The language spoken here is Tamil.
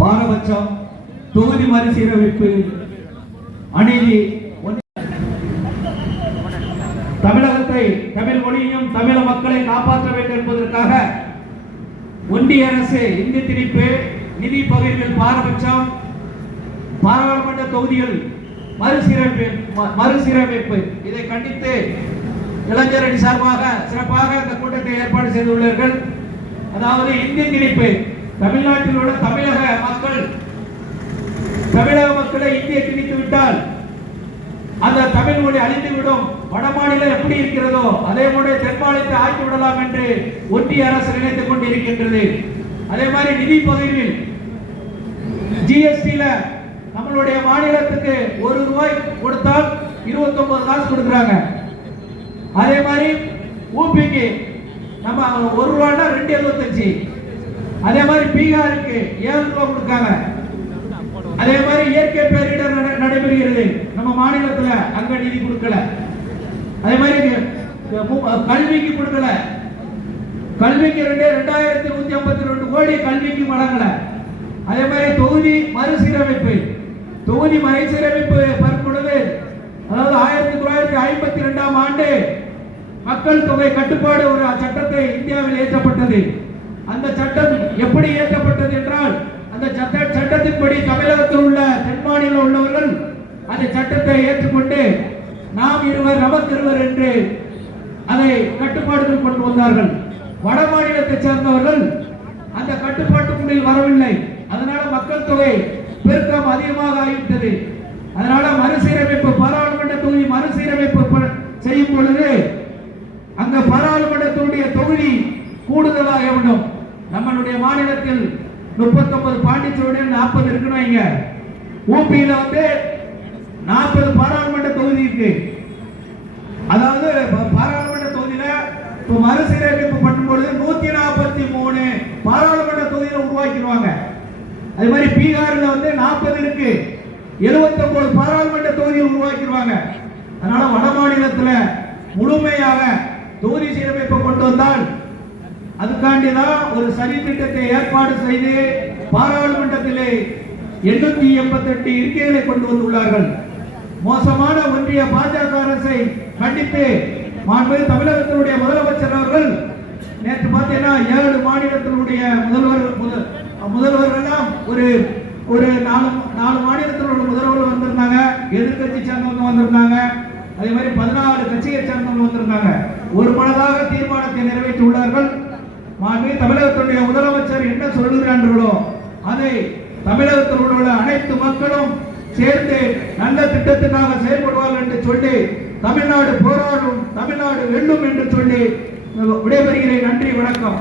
பாரபட்சம் தொகுதி மறுசீரமைப்பு அநீதி தமிழகத்தை தமிழ் மொழியையும் தமிழ மக்களை காப்பாற்ற வேண்டும் என்பதற்காக ஒன்றிய அரசு இந்தி திணிப்பு நிதி பகிர்வில் பாரபட்சம் பாராளுமன்ற தொகுதிகள் மறுசீரமைப்பு ம- மறுசீரமைப்பு. இதை கண்டித்து இளைஞரணி சார்பாக சிறப்பாக இந்த கூட்டத்தை ஏற்பாடு செய்துள்ளார்கள் அதாவது இந்தி திணிப்பு தமிழ்நாட்டில் உள்ள தமிழக மொழியை மக்களை இந்திய திணித்து விட்டால் அந்த தமிழ் மொழி அழிந்துவிடும். வடமாநிலம் எப்படி இருக்கிறதோ அதே போல தென் மாநிலத்தை ஆக்கி விடலாம் என்று ஒன்றிய அரசு நினைத்துக் கொண்டிருக்கின்றது. அதே மாதிரி நிதி பகிர்வில் ஜிஎஸ்டியில நம்மளுடைய மாநிலத்துக்கு ஒரு ரூபாய் கொடுத்தால் 29 காசு கொடுக்குறாங்க. அதே மாதிரி ஊபிக்கு நம்ம ஒரு ரூபான்னா ரெண்டு எழுபத்தஞ்சு. அதே மாதிரி பீகாருக்கு ஏழு ரூபாய் கொடுக்காங்க அதே மாதிரி இயற்கை பேரிடர் நட- நடைபெறுகிறது நம்ம மாநிலத்துல அங்க நிதி கொடுக்கல. அதே மாதிரி கல்விக்கு கொடுக்கல. கல்விக்கு ரெண்டு ரெண்டாயிரத்தி நூத்தி ஐம்பத்தி ரெண்டு கோடி கல்விக்கு வழங்கல. அதே மாதிரி தொகுதி மறுசீரமைப்பு. தொகுதி மறுசீரமைப்பு பற்பொழுது அதாவது ஆயிரத்தி தொள்ளாயிரத்தி ஐம்பத்தி ரெண்டாம் ஆண்டு மக்கள் தொகை கட்டுப்பாடு ஒரு சட்டத்தை இந்தியாவில் இயற்றப்பட்டது அந்த சட்டம் எப்படி இயற்றப்பட்டது என்றால் அந்த சட்ட சட்டத்தின்படி தமிழகத்தில் உள்ள தென் மாநிலம் உள்ளவர்கள் அந்த சட்டத்தை ஏற்றுக்கொண்டு நாம் இருவர் நமக்கிருவர் என்று அதை கட்டுப்பாடுகள் கொண்டு வந்தார்கள். வட மாநிலத்தை சேர்ந்தவர்கள் அந்த கட்டுப்பாட்டுக்குள்ளில் வரவில்லை. அதனால மக்கள் தொகை பெருக்கம் அதிகமாக ஆகிவிட்டது. அதனால மறுசீரமைப்பு பாராளுமன்ற தொகுதி மறுசீரமைப்பு செய்யும் பொழுது அந்த பாராளுமன்றத்தினுடைய தொகுதி கூடுதலாக வேண்டும். நம்மளுடைய மாநிலத்தில் 39 பாண்டிச்சோடு நாற்பது இருக்குன்னு வைங்க. ஊபியில வந்து நாற்பது பாராளுமன்ற தொகுதி இருக்கு. அதாவது பாராளுமன்ற தொகுதியில இப்போ மறுசீரமைப்பு பண்ணும்பொழுது நூத்தி நாற்பத்தி மூணு பாராளுமன்ற தொகுதியில உருவாக்கிடுவாங்க. அதே மாதிரி பீகார்ல வந்து நாற்பது இருக்கு. 79 பாராளுமன்ற தொகுதியில் உருவாக்கிடுவாங்க. அதனால வட மாநிலத்துல முழுமையாக தொகுதி சீரமைப்பை கொண்டு வந்தால் அதுக்காண்டி தான் ஒரு சரி திட்டத்தை ஏற்பாடு செய்து பாராளுமன்றத்திலே எண்ணூத்தி எண்பத்தெட்டு இருக்கைகளை கொண்டு வந்துள்ளார்கள். மோசமான ஒன்றிய பாஜக அரசை கண்டித்து மாண்பு தமிழகத்தினுடைய முதலமைச்சர் அவர்கள் நேற்று பார்த்தீங்கன்னா ஏழு மாநிலத்தினுடைய முதல்வர் முத- முதல்வர் எல்லாம் ஒரு ஒரு நாலு நாலு மாநிலத்தில் உள்ள முதல்வர்கள் வந்திருந்தாங்க எதிர்கட்சி சேர்ந்தவங்க வந்திருந்தாங்க அதே மாதிரி பதினாலு கட்சியை சேர்ந்தவங்க வந்திருந்தாங்க. ஒரு மனதாக தீர்மானத்தை நிறைவேற்றி உள்ளார்கள் மாண்பு தமிழகத்தினுடைய முதலமைச்சர் என்ன சொல்லுகிறார்களோ அதை தமிழகத்தில் உள்ள அனைத்து மக்களும் சேர்ந்து நல்ல திட்டத்துக்காக செயல்படுவார்கள் என்று சொல்லி தமிழ்நாடு போராடும் தமிழ்நாடு வெல்லும் என்று சொல்லி விடைபெறுகிறேன். நன்றி வணக்கம்.